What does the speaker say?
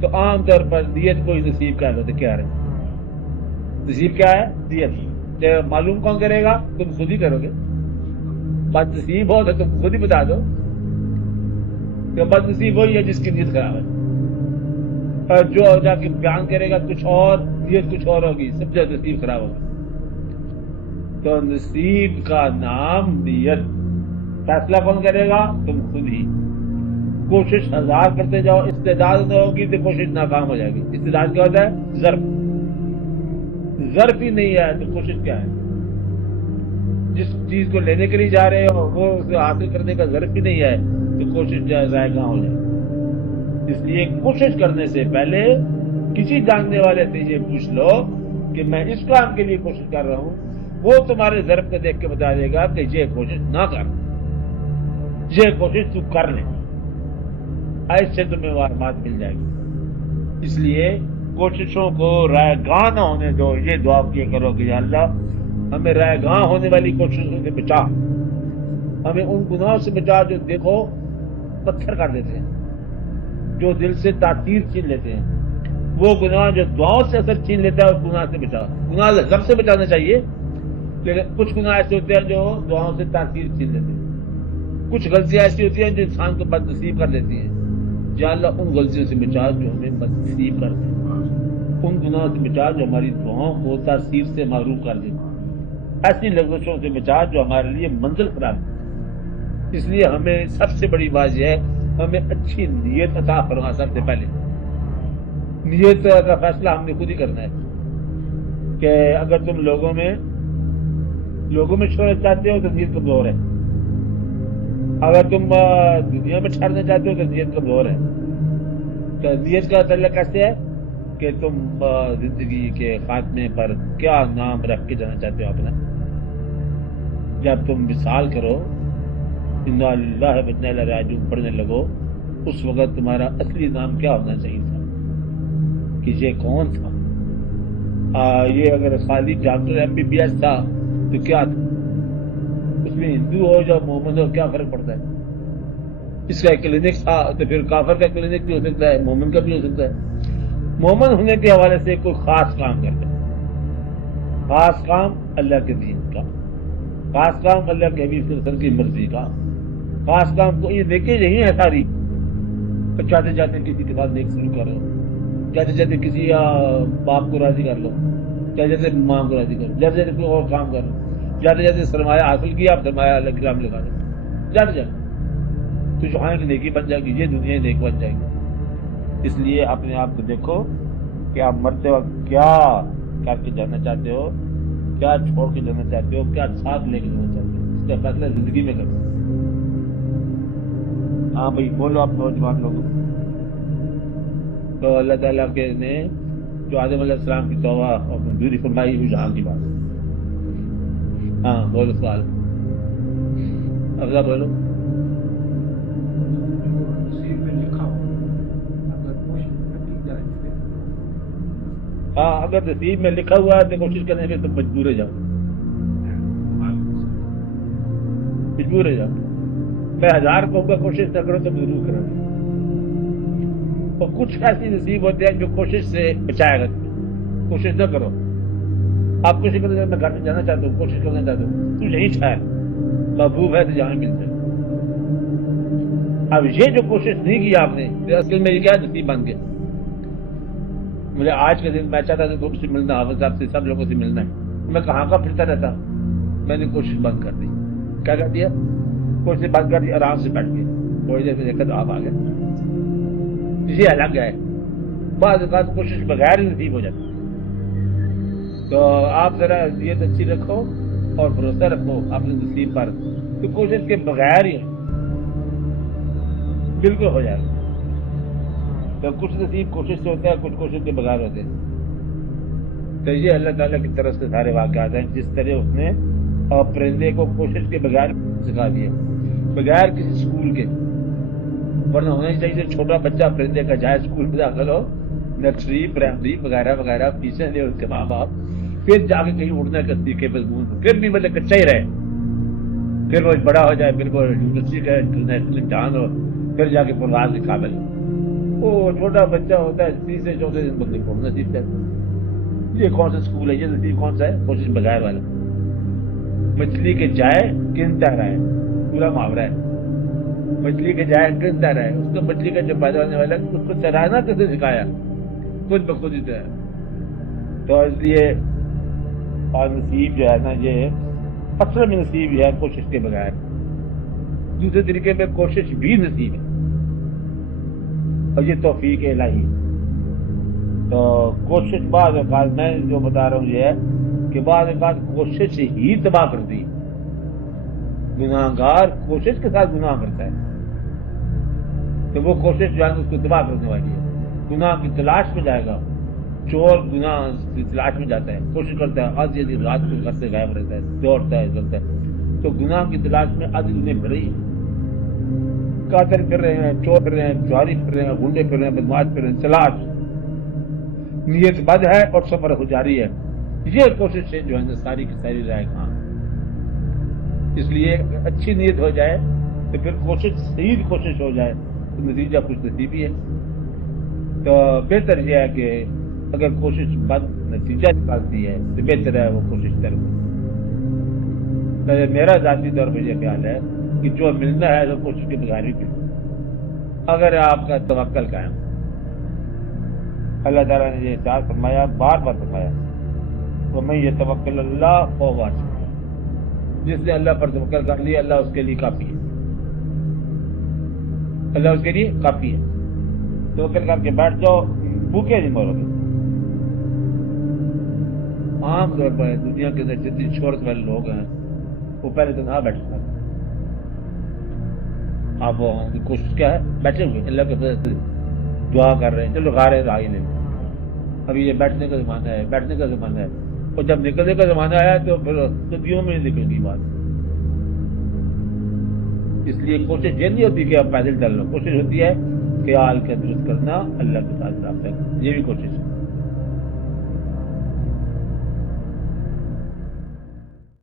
تو عام طور پر نیت کوئی نصیب کا ہوتا کیا ہے؟ نصیب کیا ہے؟ نیت. معلوم کون کرے گا؟ تم خود ہی کرو گے. بد نصیب ہو تو تم خود ہی بتا دو کہ بد نصیب وہی ہے جس کی نیت خراب ہے. اور جو جا کے بیان کرے گا کچھ اور، نیت کچھ اور ہوگی، سب جو نصیب خراب ہوگا. تو نصیب کا نام نیت. فیصلہ کون کرے گا؟ تم خود ہی. کوشش 1000 کرتے جاؤ، استعداد نہ ہوگی تو کوشش ناکام ہو جائے گی. استعداد کیا ہوتا ہے؟ ضرب. ضرب ہی نہیں ہے تو کوشش کیا ہے؟ جس چیز کو لینے کے لیے جا رہے ہو وہ اسے حاصل کرنے کا ضرب بھی نہیں ہے تو کوشش ضائع کہاں ہو جائے. اس لیے کوشش کرنے سے پہلے کسی جاننے والے سے یہ پوچھ لو کہ میں اس کام کے لیے کوشش کر رہا ہوں، وہ تمہارے ضرب کو دیکھ کے بتا دے گا کہ یہ کوشش نہ کر، یہ کوشش تو کر لے. ایسے تمہیں معلومات مل جائے گی. اس لیے کوششوں کو رائے گاہ نہ ہونے دو. یہ دعا کیا کرو کہ یا اللہ ہمیں رائے گاہ ہونے والی کوششوں سے بچا، ہمیں ان گناہوں سے بچا جو دیکھو پتھر کر دیتے ہیں، جو دل سے تاثیر چھین لیتے ہیں. وہ گناہ جو دعاؤں سے اثر چھین لیتا ہے اس گناہ سے بچا. گناہ سب سے بچانا چاہیے، لیکن کچھ گناہ ایسے ہوتے ہیں جو دعاؤں سے تاثیر چھین لیتے ہیں. کچھ غلطیاں ایسی ہوتی ہیں جو انسان کو بد نصیب کر دیتی ہیں. یا اللہ ان غلطیوں سے بچا جو ہمیں بد نصیب کر دیں، ان گناہوں سے بچا جو ہماری دعاؤں کو تاثیر سے محروم کر دیں، ایسی لغزشوں سے بچا جو ہمارے لیے منزل خراب ہے. اس لیے ہمیں سب سے بڑی بات یہ ہے ہمیں اچھی نیت عطا فرما. سب سے پہلے نیت کا فیصلہ ہم نے خود ہی کرنا ہے کہ اگر تم لوگوں میں شہرت چاہتے ہو تو نیت کمزور ہے. اگر تم دنیا میں ٹھہرنا چاہتے ہو تو نیت کمزور ہے. تو نیت کا تعلق کیسے ہے کہ تم زندگی کے خاتمے پر کیا نام رکھ کے جانا چاہتے ہو اپنا. جب تم مثال کرو انا للہ و انا الیہ راجعون پڑھنے لگو، اس وقت تمہارا اصلی نام کیا ہونا چاہیے تھا کہ یہ کون تھا. یہ اگر خالی ڈاکٹر MBBS تھا تو کیا تھا؟ اس میں ہندو ہو یا مومن ہو کیا فرق پڑتا ہے؟ اس کا کلینک تھا تو پھر کافر کا کلینک بھی ہو سکتا ہے، مومن کا بھی ہو سکتا ہے. مومن ہونے کے حوالے سے کوئی خاص کام کرتا ہے، خاص کام اللہ کے دین کا، خاص کام اللہ کے حبیب صلی اللہ علیہ وسلم کی مرضی کا، خاص کام کو یہ دیکھے نہیں ہے ساری. چاہتے جاتے کسی کے ساتھ نیک سلوک کرو، چاہتے جاتے کسی باپ کو راضی کر لو، چاہتے جاتے ماں کو راضی کرو، جاتے جاتے کوئی اور کام کرو، جاتے جاتے سرمایہ حاصل کیا آپ سرمایہ اللہ کے نام لگا دو، جاتے جاتے تو جہاں کی نیکی بن جائے گی، یہ دنیا نیک بن جائے گی. اس لیے اپنے آپ کو دیکھو کہ آپ مرتے وقت کیا کر کے جانا چاہتے ہو، کیا چھوڑ کے جانا چاہتے ہو، کیا ساتھ لے کے جانا چاہتے ہو. اس کا فیصلہ زندگی میں کرو. ہاں بھائی بولو آپ نوجوان لوگوں. تو اللہ تعالیٰ کے نے جو آدم علیہ السلام کی توبہ اور منظوری فرمائی ہوئی جہاں کی بات. ہاں بولو سوال. افضل بولو. ہاں اگر نصیب میں لکھا ہوا ہے تو کوشش کرنے کے تم مجبور ہو جاؤ، مجبور ہو جاؤ. میں 1000 کہوں گا کوشش نہ کرو تم ضرور کرو. اور کچھ ایسی نصیب ہوتے ہیں جو کوشش سے بچائے گا. کوشش نہ کرو. آپ کوشش کرتے میں گھر سے جانا چاہتا ہوں، کوشش کرنا چاہتا ہوں، تو یہی ٹھہر، محبوب ہے تو جہاں ملتے. اب یہ جو کوشش نہیں کی آپ نے اصل میں یہ کیا نصیب بن گیا. مجھے آج کے دن میں چاہتا تھا تم سے ملنا، حافظ صاحب سے، سب لوگوں سے ملنا ہے. میں کہاں کا پھرتا رہتا. میں نے کوشش بند کر دی. کیا کر دیا؟ کوشش بند کر دی. آرام سے بیٹھ گئے. تھوڑی دیر میں دیکھا تو آپ آ گئے. یہ الگ ہے. بعض اوقات کوشش بغیر ہی نصیب ہو جاتی. تو آپ ذرا نیت اچھی رکھو اور بھروسہ رکھو اپنے نصیب پر، تو کوشش کے بغیر ہی بالکل ہو جائے گا. تو کچھ نصیب کوشش سے ہوتا ہے، کچھ کوشش کے بغیر ہوتے ہیں. تو یہ اللہ تعالیٰ کی طرف سے سارے واقعات ہیں. جس طرح اس نے پرندے کو کوشش کے بغیر سکھا دیا، بغیر کسی اسکول کے. ورنہ ہونا ہی چاہیے چھوٹا بچہ پرندے کا جائے اسکول میں داخل ہو، نرسری پرائمری وغیرہ وغیرہ، فیسیں لے اس کے ماں باپ، پھر جا کے کہیں اڑنے کا سیکھے مضمون، پھر بھی مطلب کچا ہی رہے، پھر وہ بڑا ہو جائے، پھر وہ یونیورسٹی کا انٹرنیشنل امتحان ہو، پھر جا کے پرواز کے قابل ہو. وہ چھوٹا بچہ ہوتا ہے تیسرے چوتھے دن بندے کو نصیب کرتا ہے. یہ کون سا اسکول ہے؟ یہ نصیب کون سا ہے؟ کوشش بغیر والا. مچھلی کے جائے گنتا رہے، پورا محاورہ ہے. مچھلی کے جائے گنتا رہے. اس کو مچھلی کا جو پیدا ہونے والا ہے اس کو چرانا کیسے سکھایا؟ خود بخود ہی ہے. تو اس لیے اور نصیب جو ہے نا، یہ اصل میں نصیب ہے کوشش کے بغیر. دوسرے طریقے میں کوشش بھی نصیب ہے، اور یہ توفیق الہی. تو کوشش بعض اوقات میں جو بتا رہا ہوں یہ ہے کہ بعض اوقات کوشش ہی تباہ کرتی ہے. گناہ گار کوشش کے ساتھ گناہ کرتا ہے تو وہ کوشش جو ہے اس کو تباہ کرنے والی ہے. گناہ کی تلاش میں جائے گا. چور گناہ کی تلاش میں جاتا ہے، کوشش کرتا ہے، آدھی آدھی رات کو گھر سے غائب رہتا ہے، دوڑتا ہے چلتا ہے. تو گناہ کی تلاش میں آدھی دنیا پھر رہی ہے. قاتل پھر رہے ہیں، چور پھر رہے ہیں، چوری پھر رہے ہیں، گنڈے پھر رہے ہیں، بدماش پھر رہے ہیں. تلاش نیت بد ہے اور سفر ہو جاری ہے. یہ کوشش ہے جو ہے نا ساری کی ساری رائے خان. اس لیے اچھی نیت ہو جائے تو پھر کوشش صحیح کوشش ہو جائے تو نتیجہ خوش نصیبی ہے. تو بہتر یہ ہے کہ اگر کوشش بد نتیجہ نکالتی ہے تو بہتر ہے وہ کوشش کرو. میرا ذاتی طور پر یہ خیال ہے کہ جو ملنا ہے تو کوشش کے بغیر ہی ملے. اگر آپ کا توکل قائم، اللہ تعالیٰ نے یہ ارشاد فرمایا، بار بار فرمایا، وَمَن يَتَوَكَّلْ اللَّهَ فَهُوَ حَسْبُهُ. جس نے اللہ پر توکل کر لیا اللہ اس کے لیے کافی ہے. اللہ اس کے لیے کافی ہے. توکل کر کے بیٹھ جاؤ، بھوکے نہیں مرو گے. عام طور پر دنیا کے اندر جتنی شہرت والے لوگ ہیں وہ پہلے تنہا بیٹھے تھے. آپ کی کوشش کیا ہے؟ بیٹھے ہوئے اللہ کے فضل سے دعا کر رہے ہیں، چلو غارے راہی لے. ابھی یہ بیٹھنے کا زمانہ ہے، بیٹھنے کا زمانہ ہے. اور جب نکلنے کا زمانہ آیا تو پھر صدیوں میں نکل گئی بات. اس لیے کوشش یہ نہیں ہوتی کہ آپ پیدل چل رہے ہو، کوشش ہوتی ہے خیال کا درست کرنا، اللہ کے ساتھ رابطہ کرنا. یہ بھی کوشش ہے.